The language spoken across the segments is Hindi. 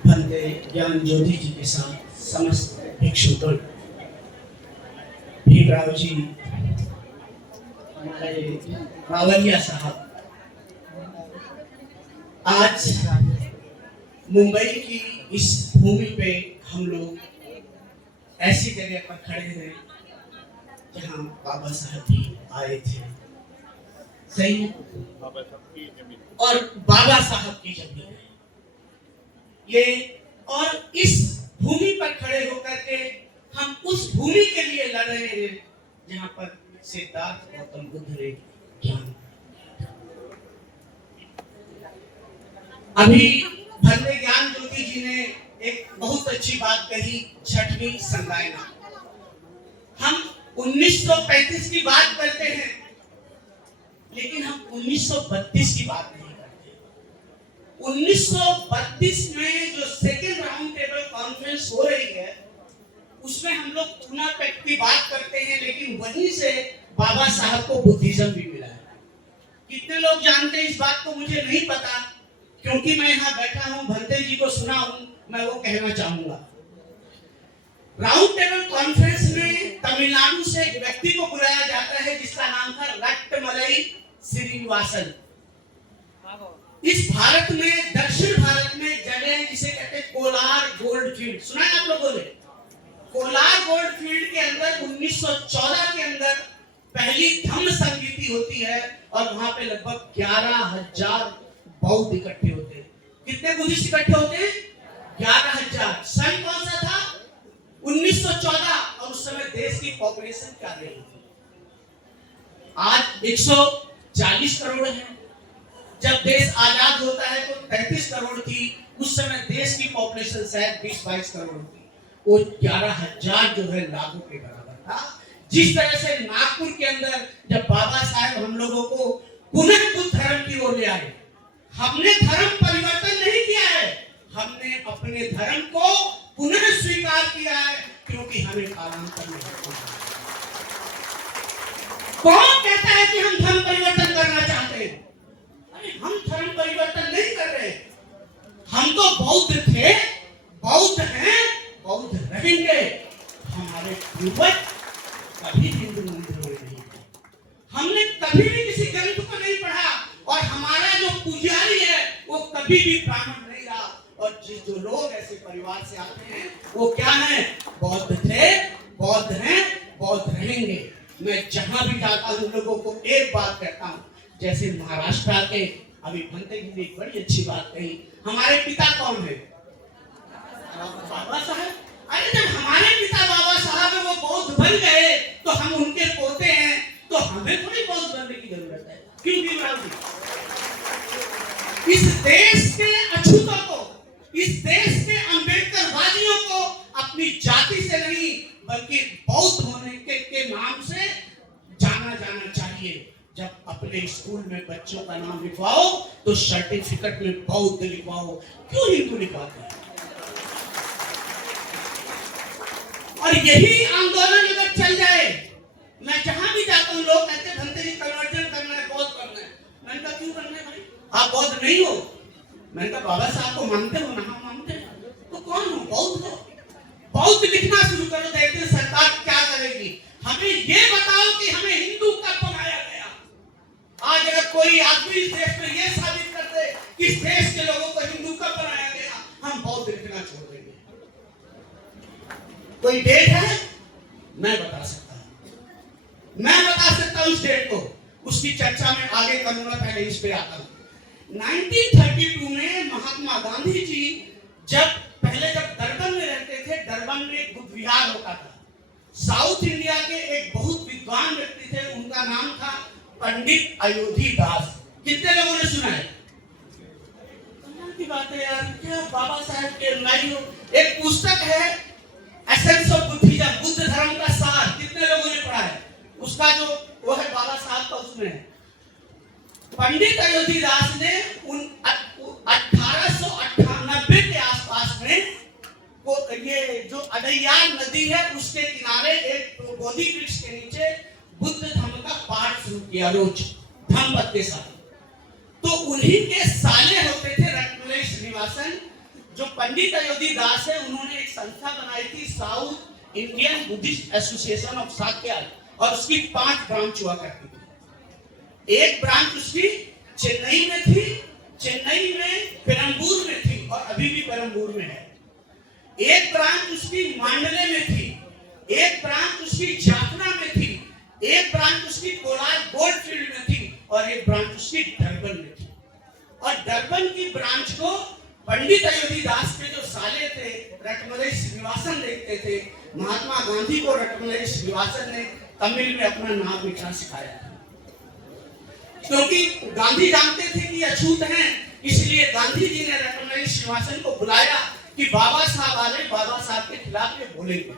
भंते ज्ञान ज्योति जी के साथ समस्त भिक्षुगण, भीमराव जी, हमारे रावलिया साहब, आज मुंबई की इस भूमि पे हम लोग ऐसी जगह पर खड़े हैं जहां बाबा साहब भी आए थे। सही, और बाबा साहब की जमीन है ये, और इस भूमि पर खड़े होकर के हम उस भूमि के लिए लड़ रहे हैं जहां पर सिद्धार्थ गौतम बुद्ध ने ज्ञान। अभी भंते ज्ञान ज्योति जी ने एक बहुत अच्छी बात कही, छठवीं संगायना। हम 1935 की बात करते हैं लेकिन हम 1932 की बात नहीं करते। 1932 में जो सेकेंड राउंड टेबल कॉन्फ्रेंस हो रही है उसमें हम लोग पूना पैक्ट की बात करते हैं, लेकिन वहीं से बाबा साहब को बुद्धिज्म भी मिला है। कितने लोग जानते हैं इस बात को, मुझे नहीं पता, क्योंकि मैं यहाँ बैठा हूँ, भंते जी को सुना हूँ, मैं वो कहना चाहूंगा। राउंड टेबल कॉन्फ्रेंस में तमिलनाडु से एक व्यक्ति को बुलाया जाता है जिसका नाम था रट्टमलाई श्रीनिवासन। इस भारत में, दक्षिण भारत में एक जगह है जिसे कहते हैं कोलार गोल्ड फील्ड, सुना है आप लोगों ने? कोलार गोल्ड फील्ड के अंदर 1914 के अंदर पहली धम्म संगीति होती है और वहां पे लगभग 11,000 बौद्ध इकट्ठे होते हैं। कितने बुद्धिस्ट इकट्ठे होते हैं? 11,000। सन कौन सा था? 1914। और उस समय देश की पॉपुलेशन क्या रही थी? आज 140 करोड़ है। जब देश आजाद होता है तो 33 करोड़ थी। उस समय देश की पॉपुलेशन शायद 20-22 करोड़ थी। वो 11,000 जो है लाखों के बराबर था। जिस तरह से नागपुर के अंदर जब बाबा साहब हम लोगों को पुनः बुद्ध धर्म की ओर ले आए, हमने धर्म परिवर्तन नहीं किया है, हमने अपने धर्म को पुनः स्वीकार किया है, क्योंकि हमें कालांतर में कौन कहता है कि हम धर्म परिवर्तन करना चाहते हैं? अरे हम धर्म परिवर्तन नहीं कर रहे, हम तो बौद्ध थे, बौद्ध हैं, बौद्ध रहेंगे। हमारे पूर्वज कभी हिंदू मंदिर में नहीं थे, हमने कभी भी किसी ग्रंथ को नहीं पढ़ा, और हमारा जो पुजारी है वो कभी भी ब्राह्मण नहीं रहा। और जो लोग ऐसे परिवार से आते हैं वो क्या है? बौद्ध थे, बौद्ध हैं, बौद्ध रहेंगे। मैं जहां भी जाता हूं लोगों को एक बात कहता हूं, जैसे महाराष्ट्र के अभी भंते जी ने एक बड़ी अच्छी बात कही, हमारे पिता कौन है? बाबा साहब। अरे जब हमारे पिता बाबा साहब है वो बौद्ध बन गए तो हम उनके पोते हैं, तो हमें थोड़ी बौद्ध बनने की जरूरत है। क्यों भीमराव जी? इस देश के अछूतों को, इस देश के अंबेडकरवादियों को अपनी जाति से नहीं बल्कि बौद्ध होने के नाम से जाना जाना चाहिए। जब अपने स्कूल में बच्चों का नाम लिखवाओ तो सर्टिफिकेट में बौद्ध लिखवाओ, क्यों हिंदू लिखवाते हैं? और यही आंदोलन अगर चल जाए, मैं जहां भी जाता हूं लोग कहते हैं भंते जी कन्वर्जन करना है, बौद्ध करना है। मैंने कहा क्यों करना है भाई? आप बौद्ध नहीं हो? मैंने कहा बाबा साहब को मानते हो ना? हम मानते हैं। तो कौन हो? बौद्ध हो। बौद्ध लिखना शुरू करो, देखते हैं सरकार क्या करेगी। हमें ये बताओ कि हमें हिंदू कब बनाया गया? आज अगर कोई आदमी इस देश में ये साबित कर दे कि इस देश के लोगों को हिंदू कब बनाया गया, हम बौद्ध लिखना छोड़ देंगे। कोई डेट है? मैं बता सकता हूं, मैं बता सकता हूं उस डेट को। उसकी चर्चा में आगे करूंगा, पहले इस पे आता हूं। 1932 में महात्मा गांधी जी जब डरबन में रहते थे, डरबन में एक बुद्ध विहार होता था। साउथ इंडिया के एक बहुत विद्वान व्यक्ति थे, उनका नाम था पंडित अयोधी दास। कितने लोगों ने सुना है? कमाल की बात है यार, क्या बाबा साहब के अनुयायी हो। एक पुस्तक है एसेंस ऑफ बुद्धिज्म, बुद्ध धर्म का सार, कितने लोगों ने पढ़ा है? उसका जो वो है बाबा साहब का, उसमें है। पंडित अयोधी दास ने 1898 के आसपास में वो ये जो अडैयार नदी है उसके किनारे एक बोधि वृक्ष के नीचे बुद्ध धर्म का पाठ शुरू किया रोज धम्मपद के साथ। तो उन्हीं के साले होते थे श्रीनिवासन, जो पंडित अयोध्या दास है, उन्होंने एक संस्था बनाई थी South Indian Buddhist Association of Sakyal, और उसकी 5 ब्रांच हुआ करती थी। एक ब्रांच उसकी चेन्नई में थी, चेन्नई में पेरम्बूर में थी और अभी भी पेरम्बूर में है। एक ब्रांच उसकी मांडले में थी, एक ब्रांच उसकी जाफना में थी, एक ब्रांच उसकी कोलार गोल्डफील्ड में थी और एक ब्रांच उसकी डरबन में थी। और डरबन की ब्रांच को पंडित अयोध्या दास के जो साले थे रटमलाई श्रीनिवासन देखते थे। महात्मा गांधी को रटमलाई श्रीनिवासन ने तमिल में अपना नाम लिखना सिखाया था, क्योंकि गांधी जानते थे कि अछूत हैं, इसलिए गांधी जी ने रटमलाई श्रीनिवासन को बुलाया कि बाबा साहब आ रहे, बाबा साहब के खिलाफ ये बोलेंगे।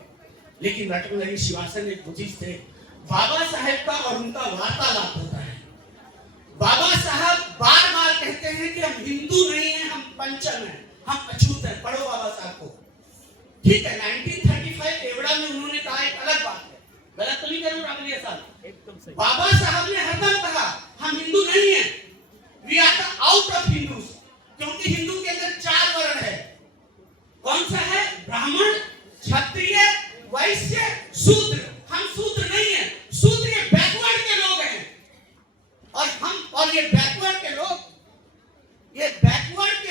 लेकिन रटमलाई श्रीनिवासन एक बुद्धिस्ट थे। बाबा साहब का और उनका वार्तालाप होता है। बाबा साहब बार बार कहते हैं कि हम हिंदू नहीं हैं, हम पंचम हैं, हम अछूत हैं। पढ़ो बाबा साहब को, ठीक है। 1935 एवड़ा में उन्होंने कहा, एक अलग बात है, गलत तो नहीं करूँ अगले साल। बाबा साहब ने हरदम कहा हम हिंदू नहीं हैं, we are the out of Hindus, क्योंकि हिंदू के अंदर 4 वर्ण है। कौन सा है? ब्राह्मण, क्षत्रिय, वैश्य, शूद्र। हम शूद्र नहीं हैं, शूद्र ये बैकवर्ड के लोग हैं। और ये बैकवर्ड के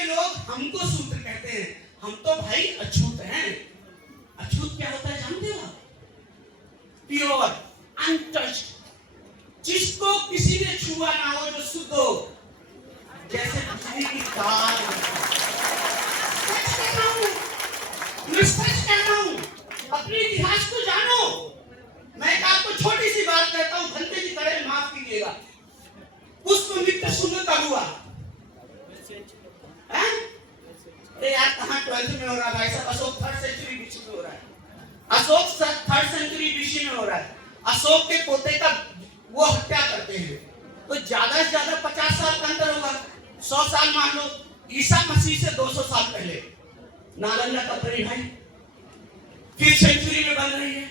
लोग हमको शूद्र कहते हैं। हम तो भाई अछूत हैं। अछूत क्या होता है जानते हो? प्योर, अनटच्ड, जिसको किसी ने छुआ ना हो, जो शुद्ध हो, जैसे बिजली की तार। मैं सच कह रहा हूं, अपने इतिहास को जानो। मैं आपको छोटी सी बात कहता हूं, भंते जी करे माफ कीजिएगा। पुष्पमित्र शुंग कब हुआ? अरे यार कहां 12th में हो रहा है भाई साहब? अशोक 3rd सेंचुरी बीसी में हो रहा है। अशोक 3rd सेंचुरी बीसी में हो रहा है। अशोक के पोते का वो हत्या करते हैं, तो ज्यादा से ज्यादा 50 साल का अंतर होगा, 100 साल मान लो। ईसा मसीह से 200 साल पहले नालंदा का बड़ी भाई फिर सेंचुरी में बन रही है।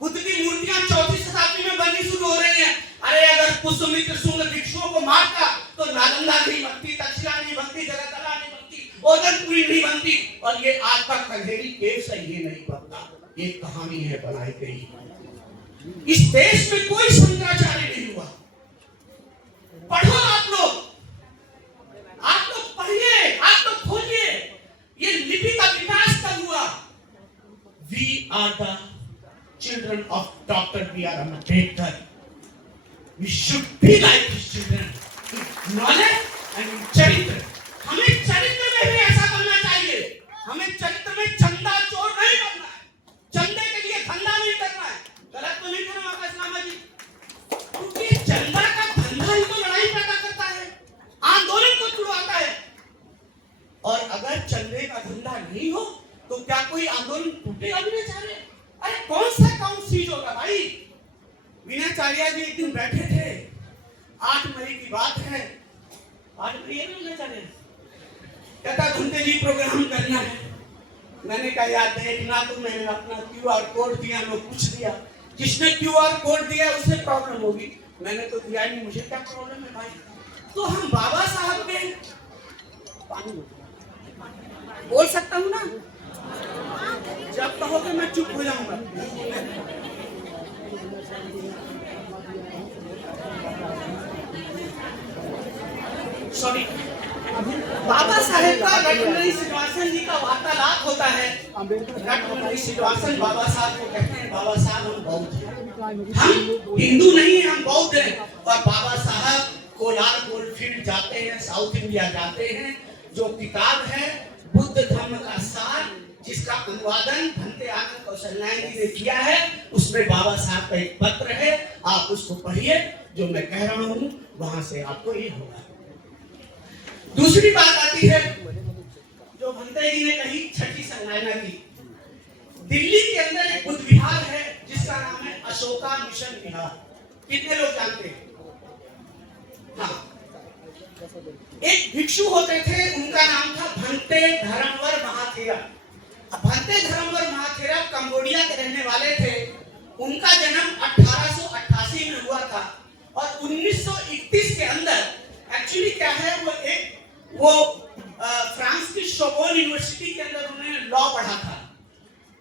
बुद्ध की मूर्तियां 4वीं शताब्दी में बननी शुरू हो रही हैं। अरे अगर पुष्पमित्र शुंग भिक्षुओं को मारता तो नालंदा नहीं बनती, तक्षशिला नहीं बनती, जगतला नहीं बनती, ओदनपुरी नहीं बनती, और ये आपका कल्हेरी केव से ये नहीं बनता। ये कहानी है बनाई गई। इस देश में कोई शंकराचार्य नहीं हुआ। पढ़ो आप लोग पढ़िए, आप लोग खोजिए, ये लिपि का विकास कब हुआ? We are the children of Dr. B.R. Ambedkar. We should be like his children in knowledge and in चरित्र। हमें चरित्र में भी ऐसा बनना चाहिए। हमें चरित्र में चंदा चोर नहीं बनना है, चंदे के लिए धंधा नहीं करना है। गलत तो नहीं करना आपका इस्लामा जी, क्योंकि चंदा का धंधा ही तो लड़ाई पैदा करता है, आंदोलन को छुड़वाता है। और अगर चंदे का धंधा नहीं हो तो क्या कोई आंदोलन टूटेगा? विनाचार्य, अरे कौन सा काउंट सीज होगा भाई? विनाचार्य जी एक दिन बैठे थे, 8 मई की बात है, 8 मई है ना विनाचार्य, कहता घंटे जी प्रोग्राम करना है। मैंने कहा यार देखना, तो मैंने अपना QR कोड दिया, मैं पूछ दिया किसने QR कोड दिया उससे प्रॉब्लम होगी, मैंने तो दिया नहीं, मुझे क्या प्रॉब्लम है भाई? तो हम बाबा साहब के बोल सकता हूँ ना, जब कहोगे मैं चुप हो जाऊंगा। सॉरी, बाबा साहेब का रटमलाई श्रीनिवासन जी का वार्तालाप होता है। रटमलाई श्रीनिवासन बाबा साहब को कहते हैं, बाबा साहब हम बौद्ध हैं, हम हिंदू नहीं हैं, हम बौद्ध हैं। और बाबा साहब कोलार गोल्डफील्ड जाते हैं, साउथ इंडिया जाते हैं। जो किताब है बुद्ध धर्म का सार, जिसका अनुवादन भंते आनंद कौशल्यान जी ने किया है, उसमें बाबा साहब का एक पत्र है, आप उसको पढ़िए। जो मैं कह रहा हूं वहां से आपको ये होगा। दूसरी बात आती है जो भंते जी ने कही, छठी संज्ञाना की। दिल्ली के अंदर एक बुद्ध विहार है जिसका नाम है अशोका मिशन विहार। कितने लोग जानते हैं? हाँ, एक भिक्षु होते थे, उनका नाम था भंते धर्मवर महाथेरा। भंते धर्मवर महाथेरा कंबोडिया के रहने वाले थे। उनका जन्म 1888 में हुआ था और 1931 के अंदर एक्चुअली क्या है, वो फ्रांस बेंगलोर यूनिवर्सिटी के अंदर उन्होंने लॉ पढ़ा था।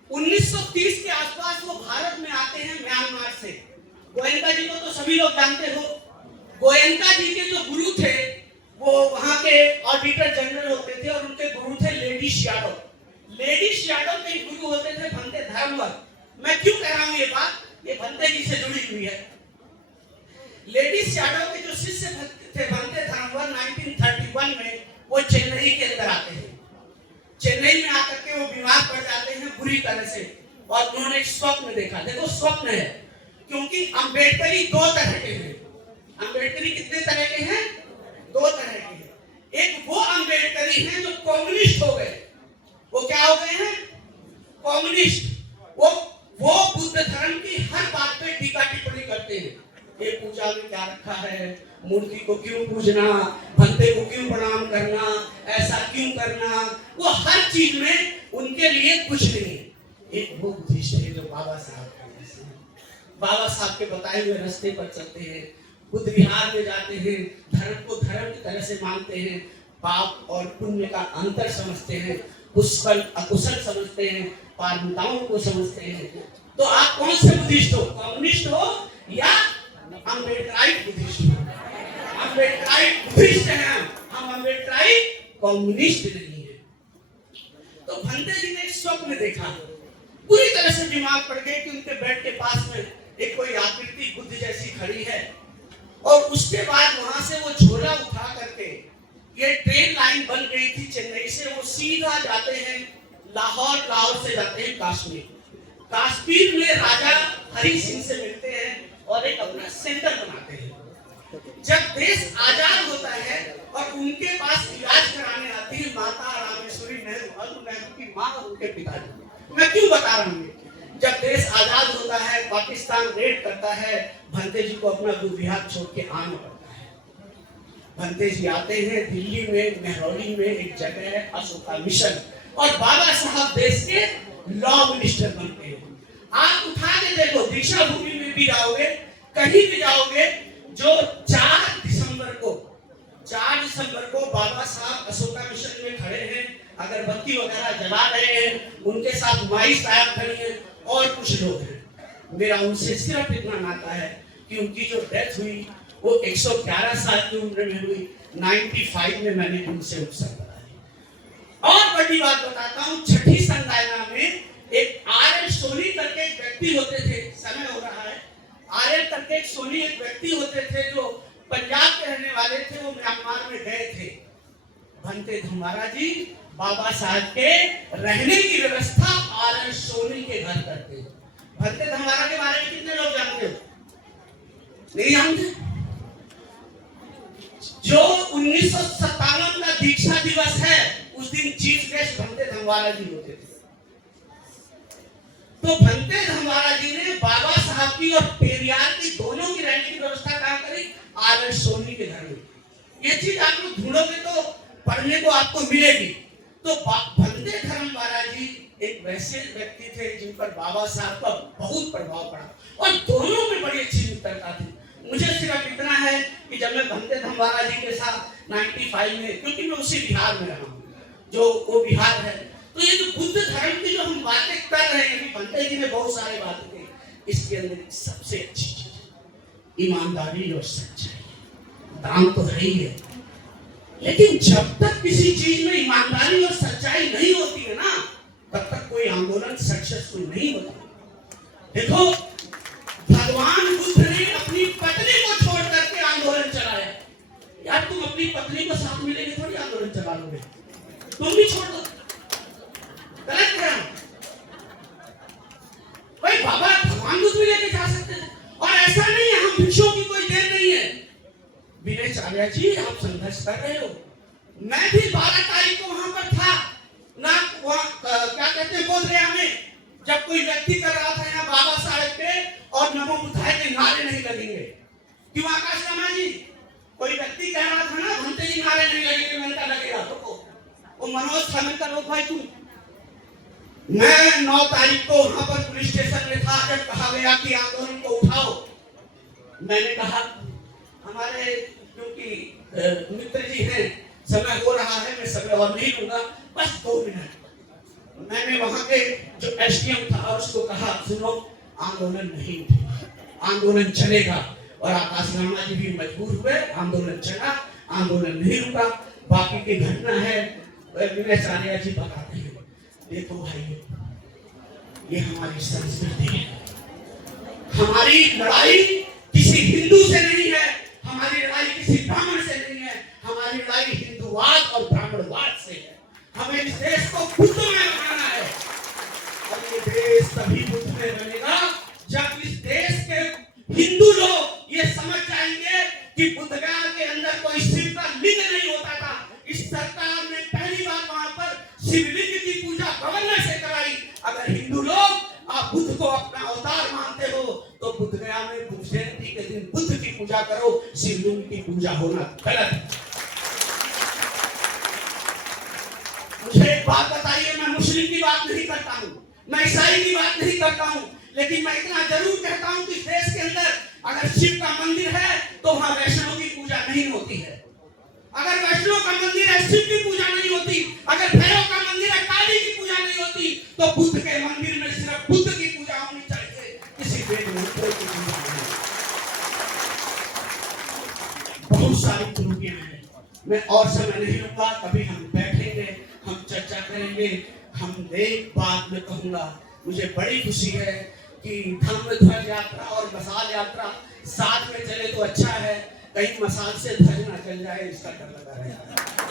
1930 के आसपास वो भारत में आते हैं म्यांमार से। गोयनका जी को तो सभी लोग जानते हो। गोयनका जी के जो गुरु थे वो वहां के ऑडिटर जनरल होते थे और उनके गुरु थे लेडीज यादव। लेडीज यादव के गुरु होते थे भंते धर्मवर। मैं क्यों कह रहा हूं ये बात, ये भंते जी से जुड़ी हुई है। लेडीज यादव के जो शिष्य थे भंते धर्मवर 1931 में वो चेन्नई के अंदर आते हैं। चेन्नई में आकर के वो बीमार पड़ जाते हैं बुरी तरह से और उन्होंने एक स्वप्न देखा। देखो स्वप्न है, क्योंकि अंबेडकरी दो तरह के हैं। अंबेडकरी कितने तरह के हैं? दो तरह के हैं। एक वो अंबेडकरी हैं जो कम्युनिस्ट हो गए। वो क्या हो गए हैं? कम्युनिस्ट। वो बुद्ध धर्म की हर बात पे टीका टिप्पणी करते हैं। ये पूजा में क्या रखा है, मूर्ति को क्यों पूजना, भंते को क्यों प्रणाम करना, ऐसा क्यों करना, वो हर चीज में उनके लिए कुछ नहीं। एक वो बुद्धिस्ट है जो बाबा साहब के बताए हुए रास्ते पर चलते हैं, बुद्ध विहार में जाते हैं, धर्म को धर्म की तरह से मानते हैं, पाप और पुण्य का अंतर समझते हैं, कुशल अकुशल समझते हैं, पारमिताओं को समझते हैं। तो आप कौन से बुद्धिस्ट हो? कम्युनिस्ट हो या अम्बेडकराइट बुद्धिस्ट हो? अम्बेडकराइट बुद्धिस्ट हैं हम अम्बेडकराइट कम्युनिस्ट नहीं है। तो भंते जी ने एक स्वप्न देखा, पूरी तरह से बीमार पड़ गए कि उनके बेड के पास में एक कोई आकृति बुद्ध जैसी खड़ी है। और उसके बाद वहां से वो झोला उठा करके, ये ट्रेन लाइन बन गई थी चेन्नई से, वो सीधा जाते हैं लाहौर, लाहौर से जाते हैं कश्मीर। कश्मीर में राजा हरि सिंह से मिलते हैं और एक अपना सेंटर बनाते हैं। जब देश आजाद होता है और उनके पास इलाज कराने आती है माता रामेश्वरी नेहरू की माँ और उनके पिताजी। मैं क्यों बता रहा हूँ? जब देश आजाद होता है, पाकिस्तान रेड करता है, भंते जी को अपना बुद्ध विहार छोड़ के आना पड़ता है। भंते जी आते हैं दिल्ली में, मेहरौली में एक जगह है अशोका मिशन, और बाबा साहब देश के लॉ मिनिस्टर बनते हैं। आप उठा के देखो, दीक्षा भूमि में भी जाओगे, कहीं भी जाओगे, जो 4 दिसंबर को बाबा साहब अशोका मिशन में खड़े हैं, अगरबत्ती वगैरह जला रहे हैं, उनके साथ माई साहब खड़ी हैं और कुछ लोग हैं। मेरा उनसे सिर्फ इतना नाता है कि उनकी जो डेथ हुई वो 111 साल की उम्र में हुई। 95 में मैंने उनसे अवसर कराई। और बड़ी बात बताता हूँ, छठी संदायना में एक आर एल सोनी करके एक व्यक्ति होते थे, समय हो रहा है, आर एल करके एक सोनी एक व्यक्ति होते थे जो पंजाब के रहने वाले थे, वो म्यांमार में गए थे। भंते धम्मारा जी बाबा साहब के रहने की व्यवस्था आर एल सोनी के घर करते हैं। भंते धम्मारा के बारे में कितने लोग जानते हो? नहीं जानते? जो 1957 का दीक्षा दिवस है, उस दिन चीफ गेस्ट भंते धम्मारा जी होते थे। तो भंते धम्मारा जी ने बाबा साहब की और पेरियार की दोनों की रहने की व्यवस्था कहाँ करी? आर एल सोनी के घर में। ये चीज आप लोग ढूंढोगे तो पढ़ने को आपको मिलेगी। तो भंते धम्मारा जी एक वैसे व्यक्ति थे जिन पर बाबा साहब का बहुत प्रभाव पड़ा और दोनों में बड़ी अच्छी मित्रता थी। मुझे सिर्फ इतना है कि जब मैं भंते धम्मारा जी के साथ 95 में, क्योंकि मैं उसी बिहार में रहा हूँ जो वो बिहार है, तो ये जो बुद्ध धर्म की जो हम बातें कर रहे हैं, भंते जी ने बहुत सारी बातें की, इसके अंदर सबसे अच्छी चीज ईमानदारी और सच्चाई। दाम तो है ही है, लेकिन जब तक किसी चीज में ईमानदारी और सच्चाई नहीं होती है ना, तब तक कोई आंदोलन सक्सेसफुल नहीं होता। देखो, भगवान बुद्ध ने अपनी पत्नी को छोड़ करके आंदोलन चलाया। यार तुम अपनी पत्नी को साथ में लेके थोड़ी आंदोलन चला लोगे, तुम भी छोड़ दो। गलत है भाई, बाबा भगवान बुद्ध भी लेके जा सकते थे। और ऐसा नहीं है हम भिक्षुओं की कोई देर नहीं है। विनय चार्या जी, आप संघर्ष कर रहे हो, मैं भी 12 तारीख को वहां पर था ना, वहां क्या कहते हैं बोधगया में, जब कोई व्यक्ति कर रहा था यहाँ बाबा साहब के और नमो बुद्धाय के नारे नहीं लगेंगे। क्यों आकाश रामा जी, कोई व्यक्ति कह रहा था ना भंते जी नारे नहीं लगेंगे, मैंने कहा लगेगा। तो वो मनोज था, मैंने कहा लोग भाई तुम, मैं 9 तारीख को वहां पर पुलिस स्टेशन में था जब कहा गया कि आंदोलन को उठाओ। मैंने कहा हमारे क्योंकि मित्र जी हैं समय हो रहा है, मैं समय और नहीं लूंगा, बस 2 मिनट। मैंने वहां के जो एसडीएम था उसको कहा, सुनो, आंदोलन नहीं उठेगा, आंदोलन चलेगा। और आकाश राणा जी भी मजबूर हुए, आंदोलन चला, आंदोलन नहीं रुका। बाकी की घटना है विनय सानिया जी बताते हैं। देखो भाई, ये हमारी संस्कृति है। हमारी लड़ाई किसी हिंदू से नहीं है, हमारी लड़ाई किसी ब्राह्मण से नहीं है, हमारी लड़ाई हिंदूवाद और ब्राह्मणवाद से है। हमें इस देश को बुद्धमय बनाना है, और ये देश तभी बुद्धमय बनेगा जब इस देश के हिंदू लोग ये समझ जाएंगे कि बुद्धगया के अंदर कोई शिव का लिंग नहीं होता था। इस सरकार ने पहली बार वहां पर शिवलिंग की पूजा गवर्नर से कराई। अगर हिंदू लोग आप बुद्ध को अपना अवतार मानते हो तो बुद्धगया में बुद्ध जयंती के दिन बुद्ध की पूजा करो, शिवलिंग की पूजा होना गलत है। मुझे एक बात बताइए, मैं मुस्लिम की बात नहीं करता हूँ, मैं ईसाई की बात नहीं करता हूँ, लेकिन मैं इतना जरूर कहता हूँ कि देश के अंदर अगर शिव का मंदिर है तो वहां वैष्णव की पूजा नहीं होती है। अगर वैष्णव का मंदिर है, शिव की पूजा नहीं होती। अगर भैरव का मंदिर है, काली की पूजा नहीं होती। तो बुद्ध के मंदिर में सिर्फ बुद्ध की पूजा होनी चाहिए, किसी वेद मंत्रों की पूजा नहीं। बहुत सारी त्रुटियां हैं, मैं और समय नहीं लूंगा। कभी हम बैठेंगे, हम चर्चा करेंगे। हम एक बात में कहूंगा, मुझे बड़ी खुशी है कि धम्म ध्वज यात्रा और मशाल यात्रा साथ में चले तो अच्छा है, कहीं मसाल से ध्वज ना चल जाए, इसका डर लगा रहता है।